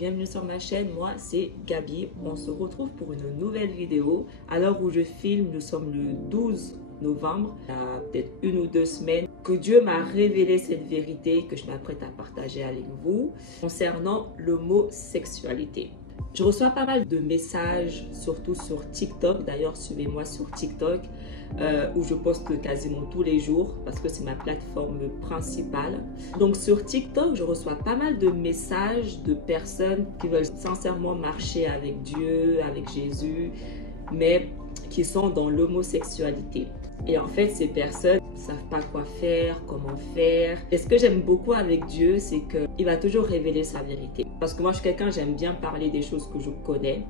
bienvenue sur ma chaîne. Moi c'est Gabi. On se retrouve pour une nouvelle vidéo. À l'heure où je filme, nous sommes le 12 novembre. Il y a peut-être 1 ou 2 semaines que Dieu m'a révélé cette vérité que je m'apprête à partager avec vous concernant l'homosexualité. Je reçois pas mal de messages, surtout sur TikTok. D'ailleurs, suivez-moi sur TikTok où je poste quasiment tous les jours parce que c'est ma plateforme principale. Donc sur TikTok, je reçois pas mal de messages de personnes qui veulent sincèrement marcher avec Dieu, avec Jésus, mais qui sont dans l'homosexualité. Et en fait, ces personnes ne savent pas quoi faire, comment faire. Et ce que j'aime beaucoup avec Dieu, c'est qu'il va toujours révéler sa vérité. Parce que moi, je suis quelqu'un, j'aime bien parler des choses que je connais.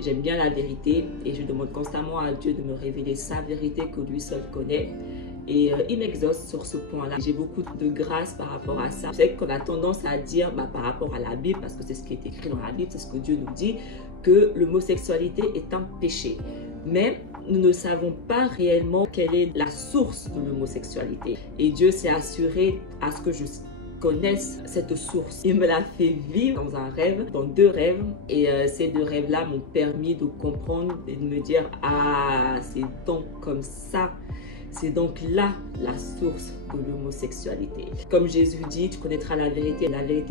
J'aime bien la vérité et je demande constamment à Dieu de me révéler sa vérité que lui seul connaît. Et il m'exauce sur ce point-là. J'ai beaucoup de grâce par rapport à ça. C'est qu'on a tendance à dire par rapport à la Bible, parce que c'est ce qui est écrit dans la Bible, c'est ce que Dieu nous dit, que l'homosexualité est un péché. Mais nous ne savons pas réellement quelle est la source de l'homosexualité. Et Dieu s'est assuré à ce que je connaisse cette source. Il me l'a fait vivre dans un rêve, dans 2 rêves. Et ces 2 rêves-là m'ont permis de comprendre et de me dire « Ah, c'est donc comme ça ». C'est donc là la source de l'homosexualité. Comme Jésus dit, tu connaîtras la vérité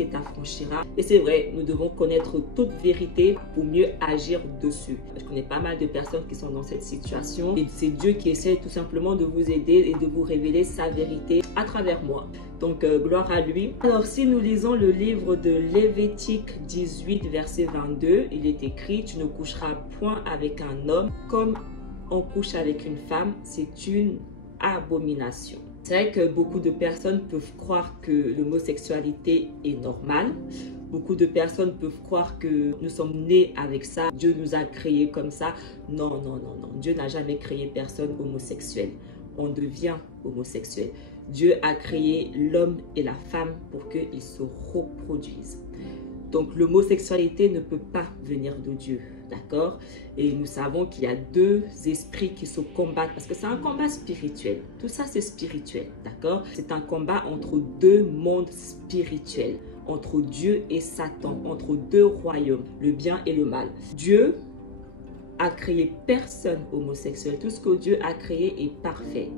t'affranchira. Et c'est vrai, nous devons connaître toute vérité pour mieux agir dessus. Je connais pas mal de personnes qui sont dans cette situation. Et c'est Dieu qui essaie tout simplement de vous aider et de vous révéler sa vérité à travers moi. Donc, gloire à lui. Alors, si nous lisons le livre de Lévitique 18, verset 22, il est écrit « Tu ne coucheras point avec un homme comme on couche avec une femme, c'est une abomination. » C'est vrai que beaucoup de personnes peuvent croire que l'homosexualité est normale. Beaucoup de personnes peuvent croire que nous sommes nés avec ça. Dieu nous a créés comme ça. Non, non, non, non. Dieu n'a jamais créé personne homosexuel. On devient homosexuel. Dieu a créé l'homme et la femme pour qu'ils se reproduisent. Donc l'homosexualité ne peut pas venir de Dieu, d'accord? Et nous savons qu'il y a 2 esprits qui se combattent parce que c'est un combat spirituel. Tout ça c'est spirituel, d'accord? C'est un combat entre 2 mondes spirituels, entre Dieu et Satan, entre 2 royaumes, le bien et le mal. Dieu a créé personne homosexuel. Tout ce que Dieu a créé est parfait.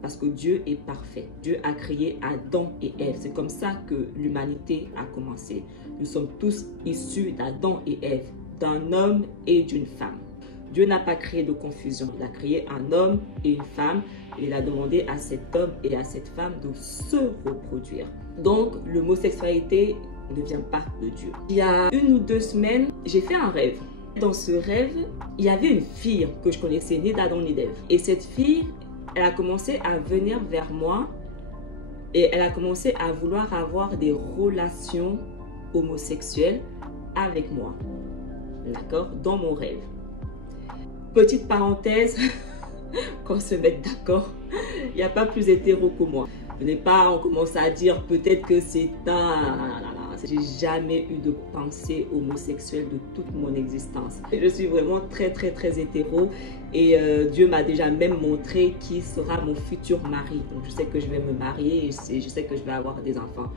Parce que Dieu est parfait. Dieu a créé Adam et Ève. C'est comme ça que l'humanité a commencé. Nous sommes tous issus d'Adam et Ève, d'un homme et d'une femme. Dieu n'a pas créé de confusion. Il a créé un homme et une femme. Et il a demandé à cet homme et à cette femme de se reproduire. Donc, l'homosexualité ne vient pas de Dieu. Il y a 1 ou 2 semaines, j'ai fait un rêve. Dans ce rêve, il y avait une fille que je connaissais, ni d'Adam ni d'Ève. Et cette fille, elle a commencé à venir vers moi et elle a commencé à vouloir avoir des relations homosexuelles avec moi. D'accord? Dans mon rêve. Petite parenthèse, qu'on se mette d'accord, il n'y a pas plus hétéro que moi. Venez pas, on commence à dire peut-être que c'est un... J'ai jamais eu de pensée homosexuelle de toute mon existence. Je suis vraiment très hétéro et Dieu m'a déjà même montré qui sera mon futur mari. Donc je sais que je vais me marier et je sais que je vais avoir des enfants.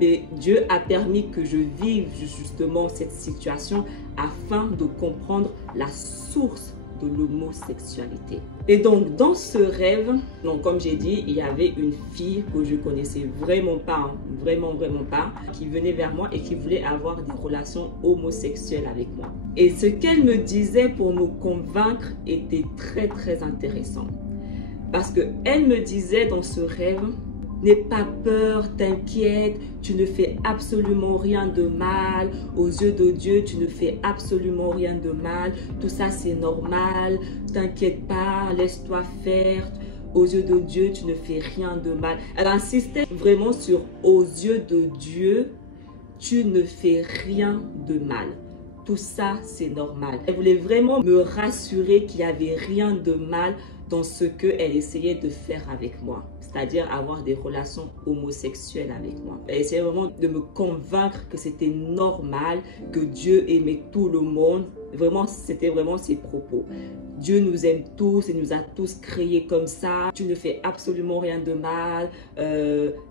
Mais Dieu a permis que je vive justement cette situation afin de comprendre la source de l'homosexualité. Et donc dans ce rêve, donc comme j'ai dit, il y avait une fille que je connaissais vraiment pas, vraiment pas, qui venait vers moi et qui voulait avoir des relations homosexuelles avec moi. Et ce qu'elle me disait pour me convaincre était très intéressant. Parce que elle me disait dans ce rêve: n'aie pas peur, t'inquiète, tu ne fais absolument rien de mal. Aux yeux de Dieu, tu ne fais absolument rien de mal. Tout ça, c'est normal. T'inquiète pas, laisse-toi faire. Aux yeux de Dieu, tu ne fais rien de mal. Elle insistait vraiment sur « aux yeux de Dieu, tu ne fais rien de mal ». Tout ça, c'est normal. Elle voulait vraiment me rassurer qu'il n'y avait rien de mal dans ce qu'elle essayait de faire avec moi. C'est-à-dire avoir des relations homosexuelles avec moi. Elle essayait vraiment de me convaincre que c'était normal, que Dieu aimait tout le monde. Vraiment, c'était vraiment ses propos. Dieu nous aime tous et nous a tous créés comme ça. Tu ne fais absolument rien de mal.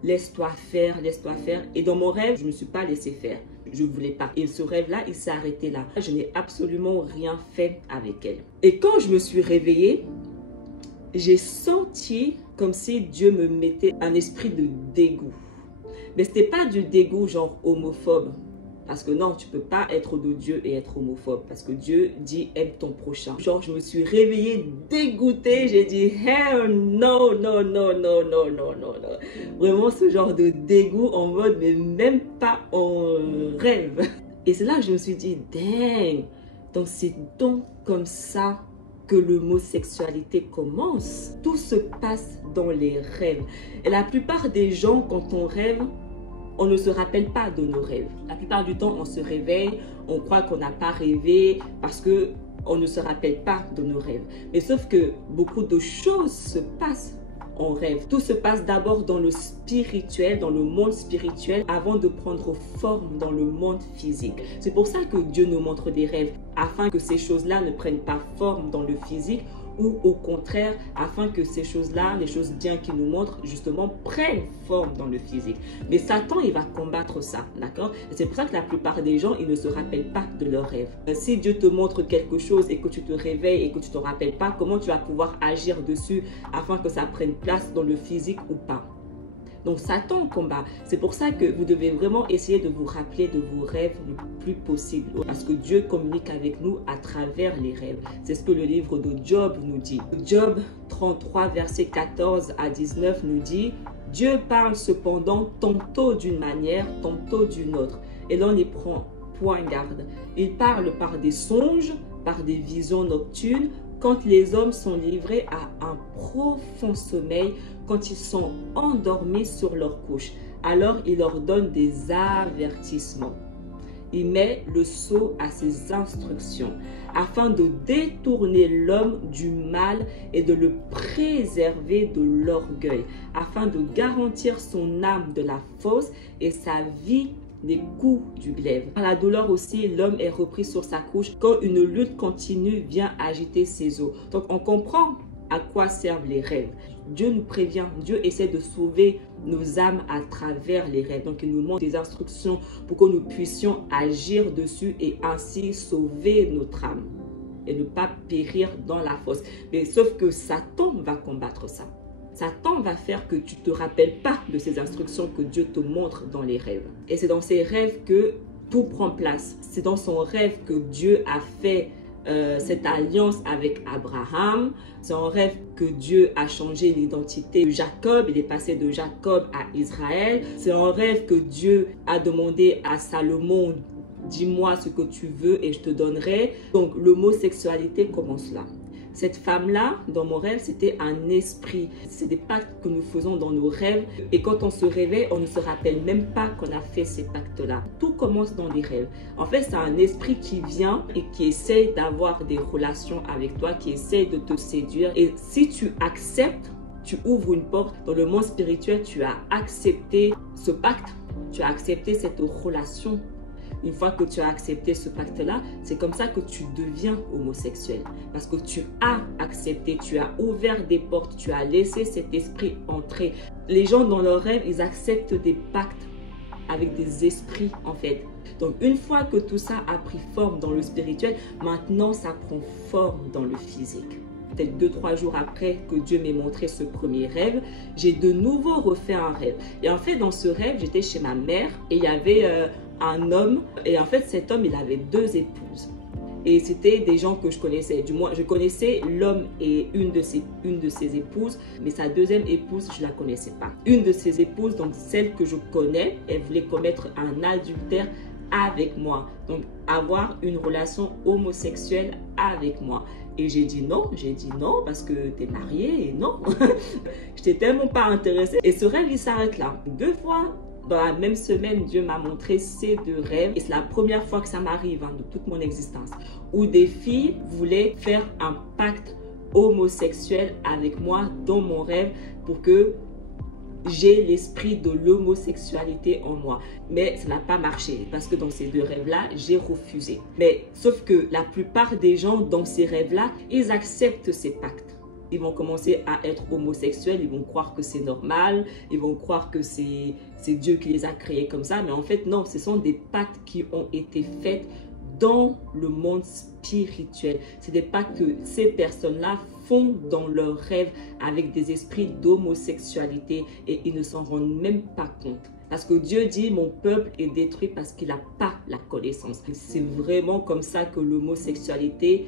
Laisse-toi faire, laisse-toi faire. Et dans mon rêve, je ne me suis pas laissé faire. je ne voulais pas. Et ce rêve-là, il s'est arrêté là. Je n'ai absolument rien fait avec elle. Et quand je me suis réveillée, j'ai senti comme si Dieu me mettait un esprit de dégoût. Mais ce n'était pas du dégoût genre homophobe. Parce que non, tu ne peux pas être de Dieu et être homophobe. Parce que Dieu dit aime ton prochain. Genre, je me suis réveillée dégoûtée. J'ai dit hell no, no, no, no, no, no, no, no. Vraiment ce genre de dégoût en mode, mais même pas en rêve. Et c'est là que je me suis dit, dang. Donc c'est donc comme ça que l'homosexualité commence. Tout se passe dans les rêves. Et la plupart des gens, quand on rêve, on ne se rappelle pas de nos rêves. La plupart du temps, on se réveille, on croit qu'on n'a pas rêvé parce qu'on ne se rappelle pas de nos rêves. Mais sauf que beaucoup de choses se passent en rêve. Tout se passe d'abord dans le spirituel, dans le monde spirituel, avant de prendre forme dans le monde physique. C'est pour ça que Dieu nous montre des rêves, afin que ces choses-là ne prennent pas forme dans le physique, ou au contraire, afin que ces choses-là, les choses bien qu'il nous montre, justement, prennent forme dans le physique. Mais Satan, il va combattre ça, d'accord? C'est pour ça que la plupart des gens, ils ne se rappellent pas de leurs rêves. Si Dieu te montre quelque chose et que tu te réveilles et que tu ne te rappelles pas, comment tu vas pouvoir agir dessus afin que ça prenne place dans le physique ou pas? Donc Satan combat. C'est pour ça que vous devez vraiment essayer de vous rappeler de vos rêves le plus possible. Parce que Dieu communique avec nous à travers les rêves. C'est ce que le livre de Job nous dit. Job 33, versets 14 à 19 nous dit « Dieu parle cependant tantôt d'une manière, tantôt d'une autre. Et l'on n'y prend point garde. Il parle par des songes, par des visions nocturnes, quand les hommes sont livrés à un profond sommeil, quand ils sont endormis sur leur couche, alors il leur donne des avertissements. Il met le sceau à ses instructions, afin de détourner l'homme du mal et de le préserver de l'orgueil, afin de garantir son âme de la fosse et sa vie des coups du glaive. Par la douleur aussi, l'homme est repris sur sa couche quand une lutte continue vient agiter ses os. Donc on comprend à quoi servent les rêves. Dieu nous prévient, Dieu essaie de sauver nos âmes à travers les rêves. Donc il nous montre des instructions pour que nous puissions agir dessus et ainsi sauver notre âme et ne pas périr dans la fosse. Mais sauf que Satan va combattre ça. Satan va faire que tu ne te rappelles pas de ces instructions que Dieu te montre dans les rêves. Et c'est dans ces rêves que tout prend place. C'est dans son rêve que Dieu a fait cette alliance avec Abraham. C'est en rêve que Dieu a changé l'identité de Jacob. Il est passé de Jacob à Israël. C'est en rêve que Dieu a demandé à Salomon, dis-moi ce que tu veux et je te donnerai. Donc l'homosexualité commence là. Cette femme-là, dans mon rêve, c'était un esprit. C'est des pactes que nous faisons dans nos rêves. Et quand on se réveille, on ne se rappelle même pas qu'on a fait ces pactes-là. Tout commence dans des rêves. En fait, c'est un esprit qui vient et qui essaie d'avoir des relations avec toi, qui essaie de te séduire. Et si tu acceptes, tu ouvres une porte. Dans le monde spirituel, tu as accepté ce pacte. Tu as accepté cette relation. Une fois que tu as accepté ce pacte-là, c'est comme ça que tu deviens homosexuel. Parce que tu as accepté, tu as ouvert des portes, tu as laissé cet esprit entrer. Les gens dans leurs rêves, ils acceptent des pactes avec des esprits en fait. Donc une fois que tout ça a pris forme dans le spirituel, maintenant ça prend forme dans le physique. Peut-être 2-3 jours après que Dieu m'ait montré ce premier rêve, j'ai de nouveau refait un rêve. Et en fait, dans ce rêve, j'étais chez ma mère et il y avait un homme. Et en fait, cet homme, il avait 2 épouses. Et c'était des gens que je connaissais. Du moins, je connaissais l'homme et une de ses épouses, mais sa deuxième épouse, je ne la connaissais pas. Une de ses épouses, donc celle que je connais, elle voulait commettre un adultère avec moi. Donc, avoir une relation homosexuelle avec moi. Et j'ai dit non parce que tu es mariée et non. Je n'étais tellement pas intéressée. Et ce rêve, il s'arrête là. 2 fois dans la même semaine, Dieu m'a montré ces 2 rêves. Et c'est la première fois que ça m'arrive de toute mon existence. Où des filles voulaient faire un pacte homosexuel avec moi dans mon rêve pour que j'ai l'esprit de l'homosexualité en moi. Mais ça n'a pas marché parce que dans ces 2 rêves-là, j'ai refusé. Mais sauf que la plupart des gens dans ces rêves-là, ils acceptent ces pactes. Ils vont commencer à être homosexuels, ils vont croire que c'est normal, ils vont croire que c'est Dieu qui les a créés comme ça. Mais en fait, non, ce sont des pactes qui ont été faits dans le monde spirituel. C'est des pactes que ces personnes-là font dans leurs rêves avec des esprits d'homosexualité et ils ne s'en rendent même pas compte. Parce que Dieu dit, mon peuple est détruit parce qu'il n'a pas la connaissance. C'est vraiment comme ça que l'homosexualité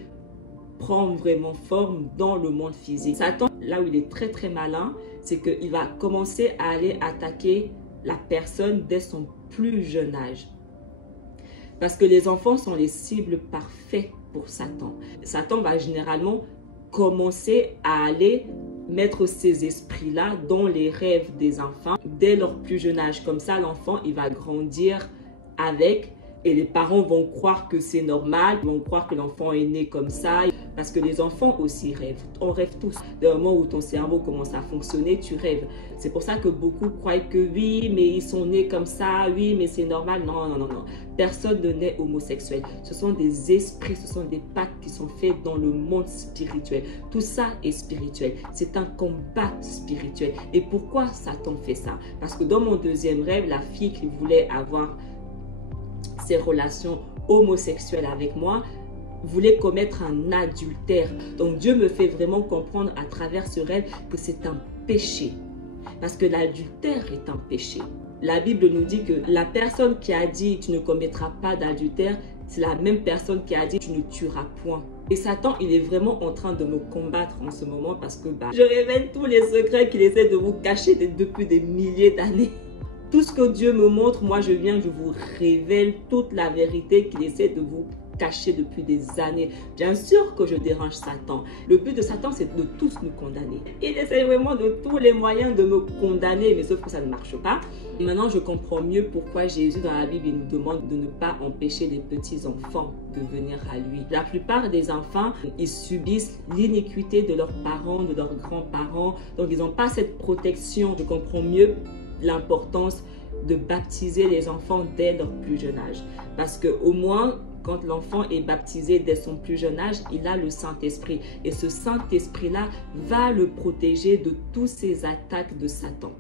prend vraiment forme dans le monde physique. Satan, là où il est très très malin, c'est qu'il va commencer à aller attaquer la personne dès son plus jeune âge. Parce que les enfants sont les cibles parfaites pour Satan. Satan va généralement commencer à aller mettre ces esprits-là dans les rêves des enfants dès leur plus jeune âge. Comme ça, l'enfant, il va grandir avec et les parents vont croire que c'est normal, ils vont croire que l'enfant est né comme ça. Parce que les enfants aussi rêvent. On rêve tous. Dès le moment où ton cerveau commence à fonctionner, tu rêves. C'est pour ça que beaucoup croient que oui, mais ils sont nés comme ça, oui, mais c'est normal. Non, non, non, non. Personne ne naît homosexuel. Ce sont des esprits, ce sont des pactes qui sont faits dans le monde spirituel. Tout ça est spirituel. C'est un combat spirituel. Et pourquoi Satan fait ça? Parce que dans mon deuxième rêve, la fille qui voulait avoir ces relations homosexuelles avec moi, voulait commettre un adultère. Donc Dieu me fait vraiment comprendre à travers ce rêve que c'est un péché. Parce que l'adultère est un péché. La Bible nous dit que la personne qui a dit tu ne commettras pas d'adultère, c'est la même personne qui a dit tu ne tueras point. Et Satan, il est vraiment en train de me combattre en ce moment parce que je révèle tous les secrets qu'il essaie de vous cacher depuis des milliers d'années. Tout ce que Dieu me montre, moi je vous révèle toute la vérité qu'il essaie de vous caché depuis des années. Bien sûr que je dérange Satan. Le but de Satan, c'est de tous nous condamner. Il essaie vraiment de tous les moyens de me condamner, mais sauf que ça ne marche pas. Et maintenant, je comprends mieux pourquoi Jésus, dans la Bible, il nous demande de ne pas empêcher les petits-enfants de venir à lui. La plupart des enfants, ils subissent l'iniquité de leurs parents, de leurs grands-parents. Donc, ils n'ont pas cette protection. Je comprends mieux l'importance de baptiser les enfants dès leur plus jeune âge. Parce qu'au moins, quand l'enfant est baptisé dès son plus jeune âge, il a le Saint-Esprit. Et ce Saint-Esprit-là va le protéger de toutes ces attaques de Satan.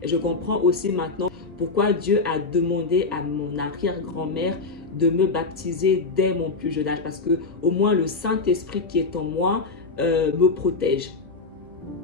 Et je comprends aussi maintenant pourquoi Dieu a demandé à mon arrière-grand-mère de me baptiser dès mon plus jeune âge. Parce que au moins le Saint-Esprit qui est en moi me protège.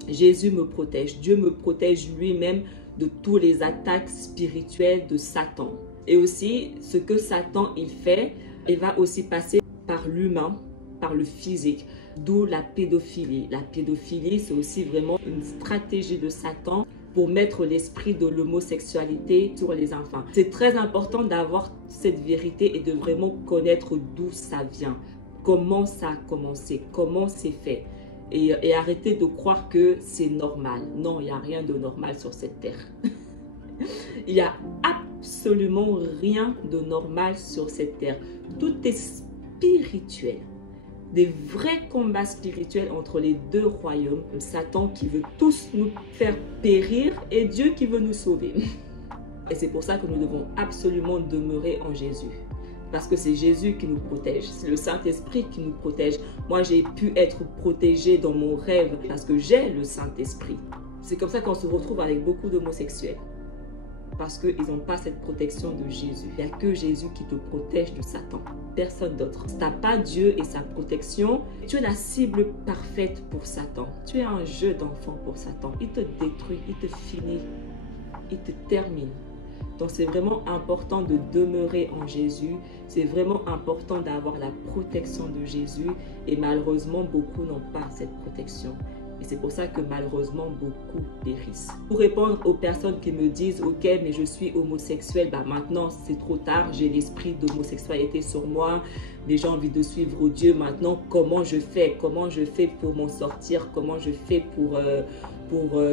Jésus me protège. Dieu me protège lui-même de toutes les attaques spirituelles de Satan. Et aussi, ce que Satan il fait, il va aussi passer par l'humain, par le physique, d'où la pédophilie. La pédophilie, c'est aussi vraiment une stratégie de Satan pour mettre l'esprit de l'homosexualité sur les enfants. C'est très important d'avoir cette vérité et de vraiment connaître d'où ça vient, comment ça a commencé, comment c'est fait. Et arrêter de croire que c'est normal. Non, il n'y a rien de normal sur cette terre. Il n'y a absolument rien de normal sur cette terre. Tout est spirituel. Des vrais combats spirituels entre les deux royaumes. Satan qui veut tous nous faire périr et Dieu qui veut nous sauver. Et c'est pour ça que nous devons absolument demeurer en Jésus. Parce que c'est Jésus qui nous protège. C'est le Saint-Esprit qui nous protège. Moi, j'ai pu être protégée dans mon rêve parce que j'ai le Saint-Esprit. C'est comme ça qu'on se retrouve avec beaucoup d'homosexuels. Parce qu'ils n'ont pas cette protection de Jésus. Il n'y a que Jésus qui te protège de Satan. Personne d'autre. Si tu n'as pas Dieu et sa protection, tu es la cible parfaite pour Satan. Tu es un jeu d'enfant pour Satan. Il te détruit, il te finit, il te termine. Donc c'est vraiment important de demeurer en Jésus. C'est vraiment important d'avoir la protection de Jésus. Et malheureusement, beaucoup n'ont pas cette protection. Et c'est pour ça que malheureusement, beaucoup périssent. Pour répondre aux personnes qui me disent « Ok, mais je suis homosexuel, maintenant c'est trop tard, j'ai l'esprit d'homosexualité sur moi, mais j'ai envie de suivre Dieu maintenant, comment je fais? Comment je fais pour m'en sortir? Comment je fais pour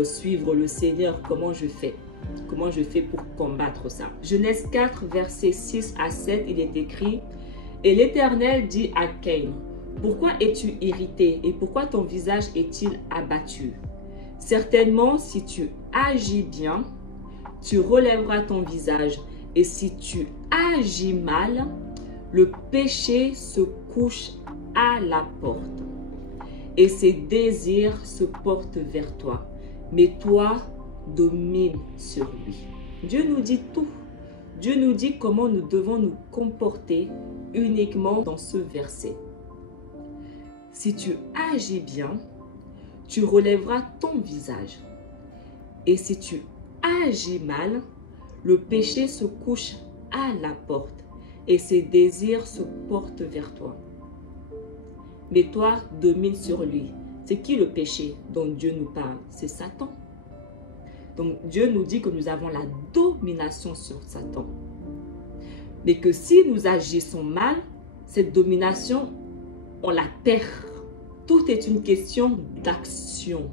suivre le Seigneur? Comment je fais? Comment je fais pour combattre ça? Genèse 4, versets 6 à 7, il est écrit « Et l'Éternel dit à Caïn, pourquoi es-tu irrité et pourquoi ton visage est-il abattu? Certainement, si tu agis bien, tu relèveras ton visage. Et si tu agis mal, le péché se couche à la porte. et ses désirs se portent vers toi. Mais toi, domine sur lui. Dieu nous dit tout. Dieu nous dit comment nous devons nous comporter uniquement dans ce verset. Si tu agis bien, tu relèveras ton visage. Et si tu agis mal, le péché se couche à la porte et ses désirs se portent vers toi. Mais toi, domine sur lui. C'est qui le péché dont Dieu nous parle? C'est Satan. Donc Dieu nous dit que nous avons la domination sur Satan. Mais que si nous agissons mal, cette domination, on la perd. Tout est une question d'action.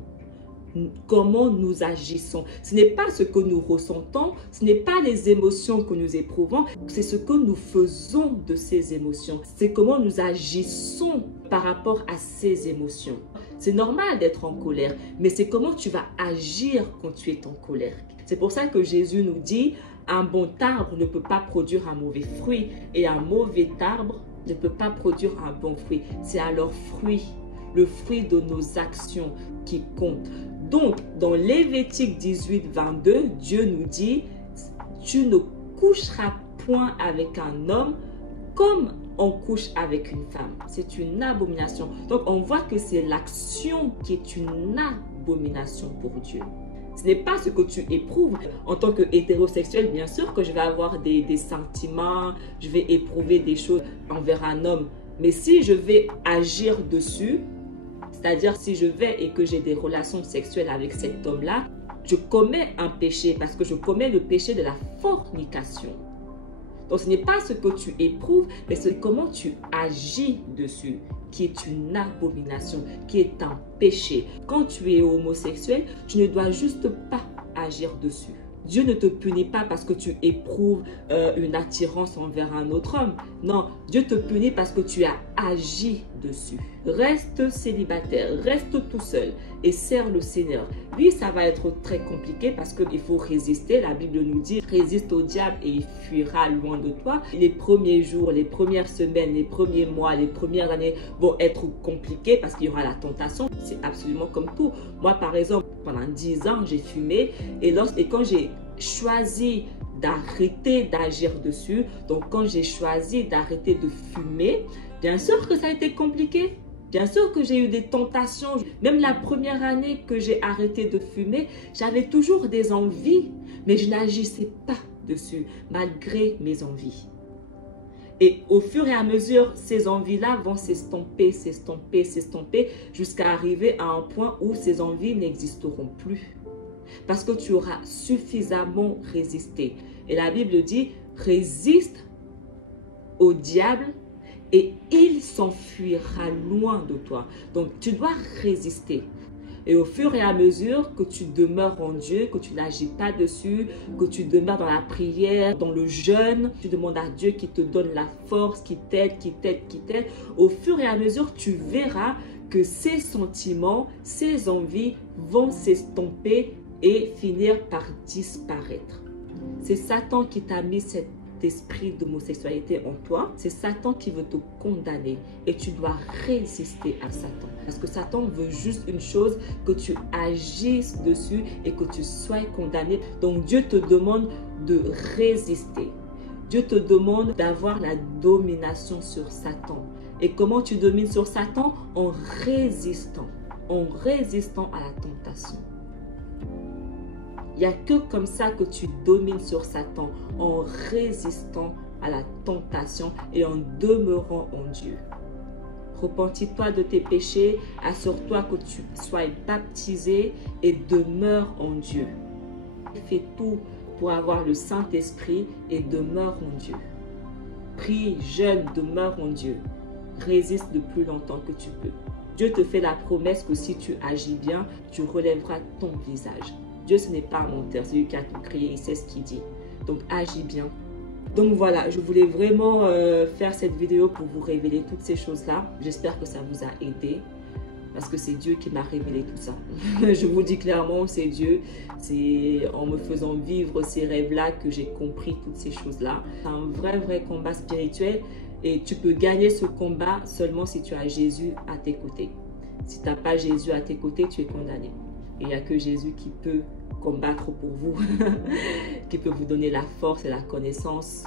Comment nous agissons. Ce n'est pas ce que nous ressentons, ce n'est pas les émotions que nous éprouvons, c'est ce que nous faisons de ces émotions. C'est comment nous agissons par rapport à ces émotions. C'est normal d'être en colère, mais c'est comment tu vas agir quand tu es en colère. C'est pour ça que Jésus nous dit, un bon arbre ne peut pas produire un mauvais fruit et un mauvais arbre ne peut pas produire un bon fruit. C'est à leur fruit, le fruit de nos actions qui compte. Donc, dans Lévitique 18, 22, Dieu nous dit, tu ne coucheras point avec un homme comme on couche avec une femme. C'est une abomination. Donc, on voit que c'est l'action qui est une abomination pour Dieu. Ce n'est pas ce que tu éprouves. En tant qu'hétérosexuel, bien sûr que je vais avoir des sentiments, je vais éprouver des choses envers un homme. Mais si je vais agir dessus, c'est-à-dire si je vais et que j'ai des relations sexuelles avec cet homme-là, je commets un péché parce que je commets le péché de la fornication. Donc ce n'est pas ce que tu éprouves, mais c'est comment tu agis dessus qui est une abomination, qui est un péché. Quand tu es homosexuel, tu ne dois juste pas agir dessus. Dieu ne te punit pas parce que tu éprouves une attirance envers un autre homme. Non, Dieu te punit parce que tu as agi dessus. Reste célibataire, reste tout seul et sers le Seigneur. Oui, ça va être très compliqué parce qu'il faut résister. La Bible nous dit, résiste au diable et il fuira loin de toi. Les premiers jours, les premières semaines, les premiers mois, les premières années vont être compliqués parce qu'il y aura la tentation. C'est absolument comme tout. Moi, par exemple, pendant 10 ans, j'ai fumé et quand j'ai choisi d'arrêter d'agir dessus, donc quand j'ai choisi d'arrêter de fumer, bien sûr que ça a été compliqué. Bien sûr que j'ai eu des tentations. Même la première année que j'ai arrêté de fumer, j'avais toujours des envies, mais je n'agissais pas dessus, malgré mes envies. Et au fur et à mesure, ces envies-là vont s'estomper, s'estomper, s'estomper, jusqu'à arriver à un point où ces envies n'existeront plus. Parce que tu auras suffisamment résisté. Et la Bible dit, résiste au diable et il s'enfuira loin de toi. Donc, tu dois résister. Et au fur et à mesure que tu demeures en Dieu, que tu n'agis pas dessus, que tu demeures dans la prière, dans le jeûne, tu demandes à Dieu qui te donne la force, qui t'aide, qui t'aide, qui t'aide. Au fur et à mesure, tu verras que ces sentiments, ces envies vont s'estomper et finir par disparaître. C'est Satan qui t'a mis cet esprit d'homosexualité en toi. C'est Satan qui veut te condamner et tu dois résister à Satan. Parce que Satan veut juste une chose, que tu agisses dessus et que tu sois condamné. Donc Dieu te demande de résister. Dieu te demande d'avoir la domination sur Satan. Et comment tu domines sur Satan? En résistant à la tentation. Il n'y a que comme ça que tu domines sur Satan, en résistant à la tentation et en demeurant en Dieu. Repentis-toi de tes péchés, assure-toi que tu sois baptisé et demeure en Dieu. Fais tout pour avoir le Saint-Esprit et demeure en Dieu. Prie, jeûne, demeure en Dieu. Résiste le plus longtemps que tu peux. Dieu te fait la promesse que si tu agis bien, tu relèveras ton visage. Dieu, ce n'est pas un menteur, c'est lui qui a tout créé, il sait ce qu'il dit. Donc, agis bien. Donc voilà, je voulais vraiment faire cette vidéo pour vous révéler toutes ces choses-là. J'espère que ça vous a aidé, parce que c'est Dieu qui m'a révélé tout ça. Je vous dis clairement, c'est Dieu. C'est en me faisant vivre ces rêves-là que j'ai compris toutes ces choses-là. C'est un vrai combat spirituel et tu peux gagner ce combat seulement si tu as Jésus à tes côtés. Si tu n'as pas Jésus à tes côtés, tu es condamné. Et il n'y a que Jésus qui peut combattre pour vous, qui peut vous donner la force et la connaissance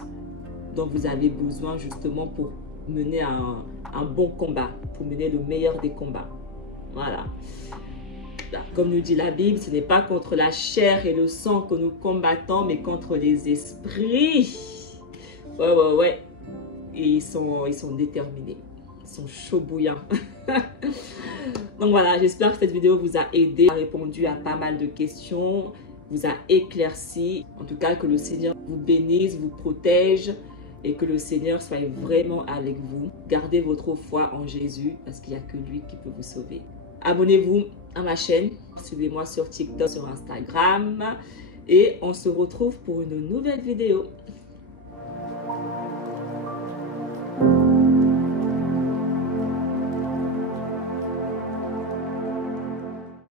dont vous avez besoin justement pour mener un bon combat, pour mener le meilleur des combats. Voilà. Comme nous dit la Bible, ce n'est pas contre la chair et le sang que nous combattons, mais contre les esprits. Ouais. Et ils sont déterminés. Ils sont chauds bouillants. Donc voilà, j'espère que cette vidéo vous a aidé, a répondu à pas mal de questions, vous a éclairci. En tout cas, que le Seigneur vous bénisse, vous protège et que le Seigneur soit vraiment avec vous. Gardez votre foi en Jésus parce qu'il n'y a que lui qui peut vous sauver. Abonnez-vous à ma chaîne, suivez-moi sur TikTok, sur Instagram et on se retrouve pour une nouvelle vidéo.